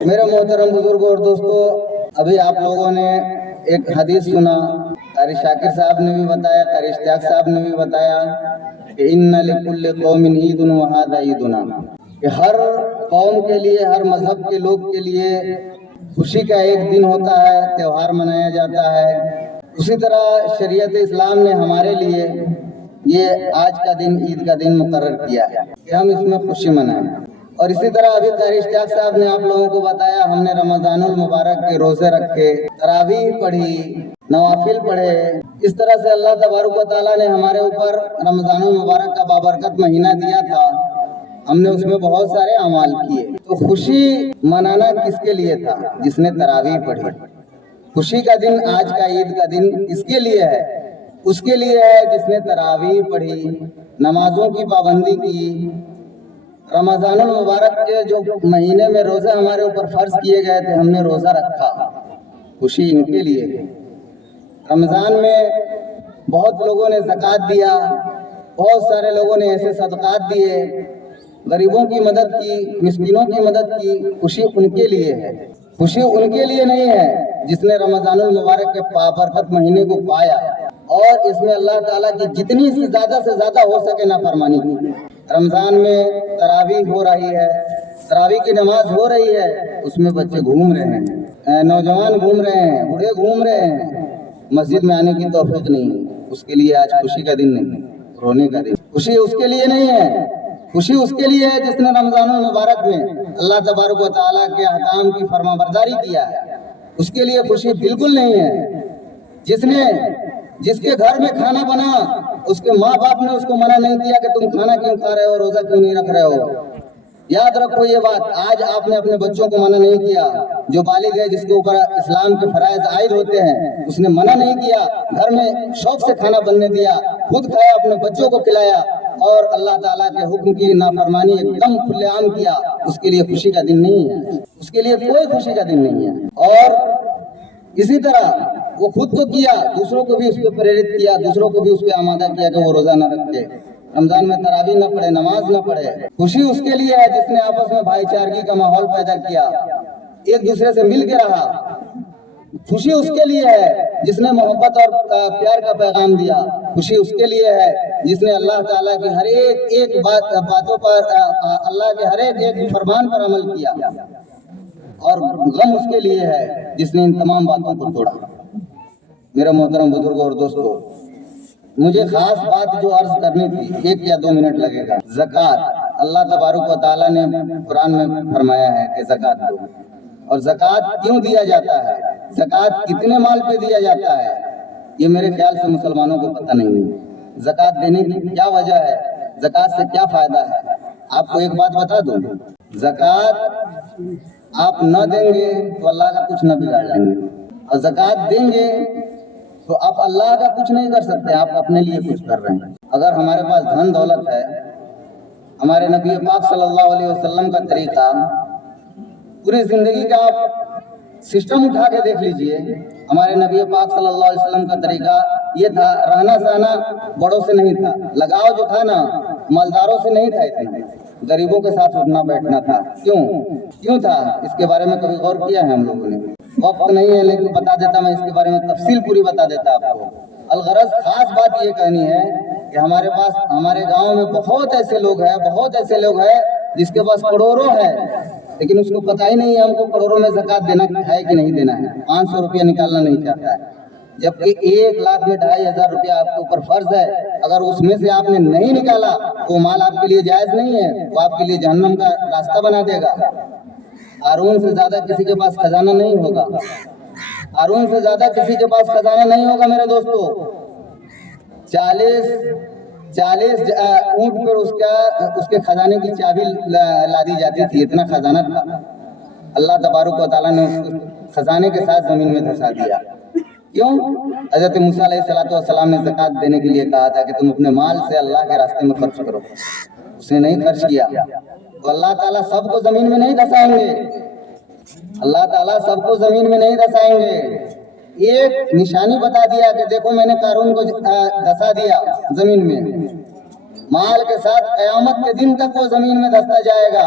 میرے محترم بزرگوں اور دوستو، ابھی آپ لوگوں نے ایک حدیث سنا، قاری شاکر صاحب نے بھی بتایا، قاری اشتیاق صاحب نے بھی بتایا کہ ان لکل قوم عید وہذا عیدنا، کہ ہر قوم کے لیے، ہر مذہب کے لوگ کے لیے خوشی کا ایک دن ہوتا ہے، تہوار منایا جاتا ہے۔ اسی طرح شریعت اسلام نے ہمارے لیے یہ آج کا دن، عید کا دن مقرر کیا ہے کہ ہم اس میں خوشی منائیں۔ اور اسی طرح ابھی قاری اشتیاق صاحب نے آپ لوگوں کو بتایا، ہم نے رمضان المبارک کے روزے رکھے، تراویح پڑھی، نوافل پڑھے۔ اس طرح سے اللہ تبارک و تعالیٰ نے ہمارے اوپر رمضان المبارک کا بابرکت مہینہ دیا تھا، ہم نے اس میں بہت سارے اعمال کیے۔ تو خوشی منانا کس کے لیے تھا؟ جس نے تراویح پڑھی۔ خوشی کا دن، آج کا عید کا دن کس کے لیے ہے؟ اس کے لیے ہے جس نے تراویح پڑھی، نمازوں کی پابندی کی۔ رمضان المبارک کے جو مہینے میں روزے ہمارے اوپر فرض کیے گئے تھے، ہم نے روزہ رکھا، خوشی ان کے لیے ہے۔ رمضان میں بہت لوگوں نے زکوٰۃ دیا، بہت سارے لوگوں نے ایسے صدقات دیے، غریبوں کی مدد کی، مسکینوں کی مدد کی۔ خوشی ان کے لیے ہے، خوشی ان کے لیے نہیں ہے جس نے رمضان المبارک کے بابرکت مہینے کو پایا اور اس میں اللہ تعالیٰ کی جتنی سے زیادہ ہو سکے نافرمانی کی۔ رمضان میں تراویح ہو رہی ہے، تراویح کی نماز ہو رہی ہے، اس میں بچے گھوم رہے ہیں، نوجوان گھوم رہے ہیں، بوڑھے گھوم رہے ہیں، مسجد میں آنے کی توفیق نہیں ہے۔ اس کے لیے آج خوشی کا دن نہیں، رونے کا دن۔ خوشی اس کے لیے نہیں ہے، خوشی اس کے لیے ہے جس نے رمضان المبارک میں اللہ تبارک و تعالیٰ کے احکام کی فرما برداری کیا ہے۔ اس کے لیے خوشی بالکل نہیں ہے۔ جس کے گھر میں کھانا بنا، اس کے ماں باپ نے اس کو منع نہیں کیا کہ تم کھانا کیوں کھا رہے ہو، روزہ کیوں نہیں رکھ رہے ہو۔ یاد رکھو یہ بات، آج آپ نے اپنے بچوں کو منع نہیں کیا، جو بالغ ہے، جس کے اوپر اسلام کے فرائض عائد ہوتے ہیں، اس نے منع نہیں کیا، گھر میں شوق سے کھانا بننے دیا، خود کھایا، اپنے بچوں کو کھلایا، اور اللہ تعالیٰ کے حکم کی نافرمانی ایک دم کھلے عام کیا۔ اس کے لیے خوشی کا دن نہیں ہے، اس کے لیے کوئی خوشی کا دن نہیں ہے۔ اور اسی طرح وہ خود تو کیا، دوسروں کو بھی اس پہ پریرت کیا، دوسروں کو بھی اس پہ آمادہ کیا کہ وہ روزہ نہ رکھے، رمضان میں تراویح نہ پڑھے، نماز نہ پڑھے۔ خوشی اس کے لیے ہے جس نے آپس میں بھائی چارگی کا ماحول پیدا کیا، ایک دوسرے سے مل کے رہا۔ خوشی اس کے لیے ہے جس نے محبت اور پیار کا پیغام دیا۔ خوشی اس کے لیے ہے جس نے اللہ تعالیٰ کی ہر ایک باتوں پر، اللہ کے ہر ایک فرمان پر عمل کیا۔ اور غم اس کے لیے ہے جس نے ان تمام باتوں کو توڑا۔ میرے محترم بزرگوں اور دوستوں، مجھے خاص بات جو عرض کرنی تھی، 1 یا 2 منٹ لگے گا۔ زکوٰۃ، اللہ تبارک و تعالیٰ نے قرآن میں فرمایا ہے کہ زکوٰۃ دو۔ اور زکوٰۃ کیوں دیا جاتا ہے، زکوٰۃ کتنے مال پہ دیا جاتا ہے، یہ میرے خیال سے مسلمانوں کو پتہ نہیں ہے۔ زکوٰۃ دینے کی کیا وجہ ہے، زکوٰۃ سے کیا فائدہ ہے؟ آپ کو ایک بات بتا دوں، زکوٰۃ آپ نہ دیں گے تو اللہ کا کچھ نہ بگاڑ لیں گے، اور زکوٰۃ دیں گے تو آپ اللہ کا کچھ نہیں کر سکتے، آپ اپنے لیے کچھ کر رہے ہیں۔ اگر ہمارے پاس دھن دولت ہے، ہمارے نبی پاک صلی اللہ علیہ وسلم کا طریقہ، پوری زندگی کا آپ سسٹم اٹھا کے دیکھ لیجئے، ہمارے نبی پاک صلی اللہ علیہ وسلم کا طریقہ یہ تھا، رہنا سہنا بڑوں سے نہیں تھا، لگاؤ جو تھا نا مالداروں سے نہیں تھا، اتنا غریبوں کے ساتھ اٹھنا بیٹھنا تھا۔ کیوں تھا؟ اس کے بارے میں کبھی غور کیا ہے ہم لوگوں نے؟ وقت نہیں ہے لیکن بتا دیتا، میں اس کے بارے میں تفصیل پوری بتا دیتا آپ کو۔ الغرض خاص بات یہ کہنی ہے کہ ہمارے پاس، ہمارے گاؤں میں بہت ایسے لوگ ہیں جس کے پاس کروڑوں ہے، لیکن اس کو پتہ ہی نہیں ہے ہم کو کروڑوں میں زکوٰۃ دینا ہے کہ نہیں دینا ہے، 500 روپیہ نکالنا نہیں چاہتا ہے، جبکہ 1 لاکھ میں 2500 روپیہ آپ کے اوپر فرض ہے۔ اگر اس میں سے آپ نے نہیں نکالا تو مال آپ کے لیے جائز نہیں ہے، وہ آپ کے لیے جہنم کا راستہ بنا دے گا۔ قارون سے زیادہ کسی کے پاس خزانہ نہیں ہوگا، قارون سے زیادہ کسی کے پاس خزانہ نہیں ہوگا میرے دوستو۔ 40 اونٹ پر اس کے خزانے کی چابی لادی جاتی تھی، اتنا خزانہ تھا۔ اللہ تبارک و تعالیٰ نے اس خزانے کے ساتھ زمین میں دھسا دیا۔ کیوں؟ حضرت موسیٰ علیہ السلام نے زکوٰۃ دینے کے لیے کہا تھا کہ تم اپنے مال سے اللہ کے راستے میں خرچ کرو، اس نے نہیں خرچ کیا، تو اللہ تعالیٰ سب کو زمین میں نہیں دھسائیں گے، اللہ تعالیٰ سب کو زمین میں نہیں دھسائیں گے۔ ایک نشانی بتا دیا کہ دیکھو میں نے قارون کو دھسا دیا زمین میں، مال کے ساتھ قیامت کے دن تک وہ زمین میں دھستا جائے گا۔